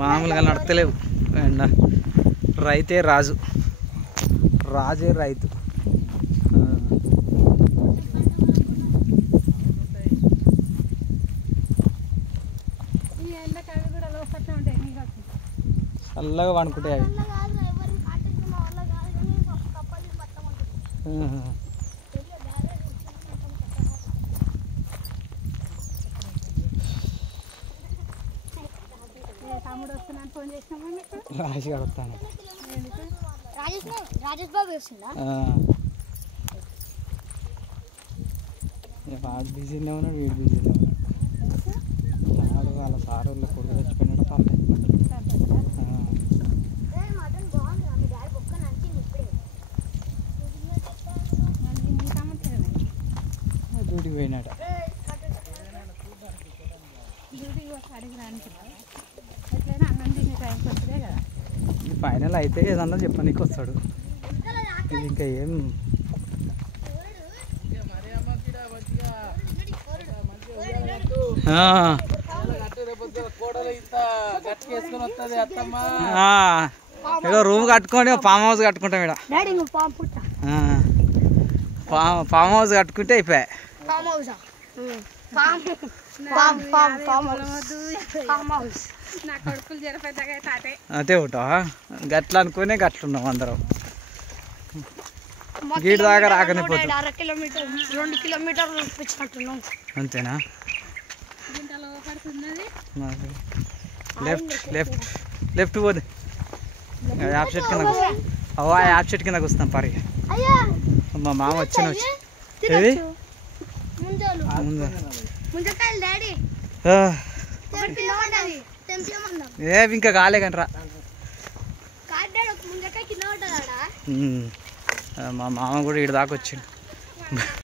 మామూలుగా నడతలేవు ఎండ. రైతే రాజు, రాజే రైతు. చల్లగా పండుకుంటాయి అవి. రాజు కడతాను వాడు బిజీనే ఉన్నాడు, వీడు బిజీనే ఉన్నాడు. వాడు వాళ్ళ సార్ వాళ్ళ కొడుకు చచ్చిపోయినాడు పాప. డ్యూటీకి పోయినాడు. ఫైనల్ అయితే ఏదన్నా చెప్పనీకి వస్తాడు. ఇది ఇంకా ఏం ఏదో రూమ్ కట్టుకొని ఫామ్ హౌస్ కట్టుకుంటాం. ఇక్కడ ఫామ్ హౌస్ కట్టుకుంటే అయిపోయాయి. అదే ఒకటా గట్ల అనుకునే గట్లున్నాం అందరం. గీడి దాకా రాకనే పోతాం. 2 కిలోమీటర్లు అంతేనా? లెఫ్ట్ లెఫ్ట్ లెఫ్ట్ పోతే యాప్ చెట్టు కింద అవ్వ యాప్ చెట్టు కిందకి వస్తాం పరిగా. మా మామ వచ్చిన ఏ ఇంకా కాలే కానీ రా. మా మామ కూడా ఇటు దాకా వచ్చిండు.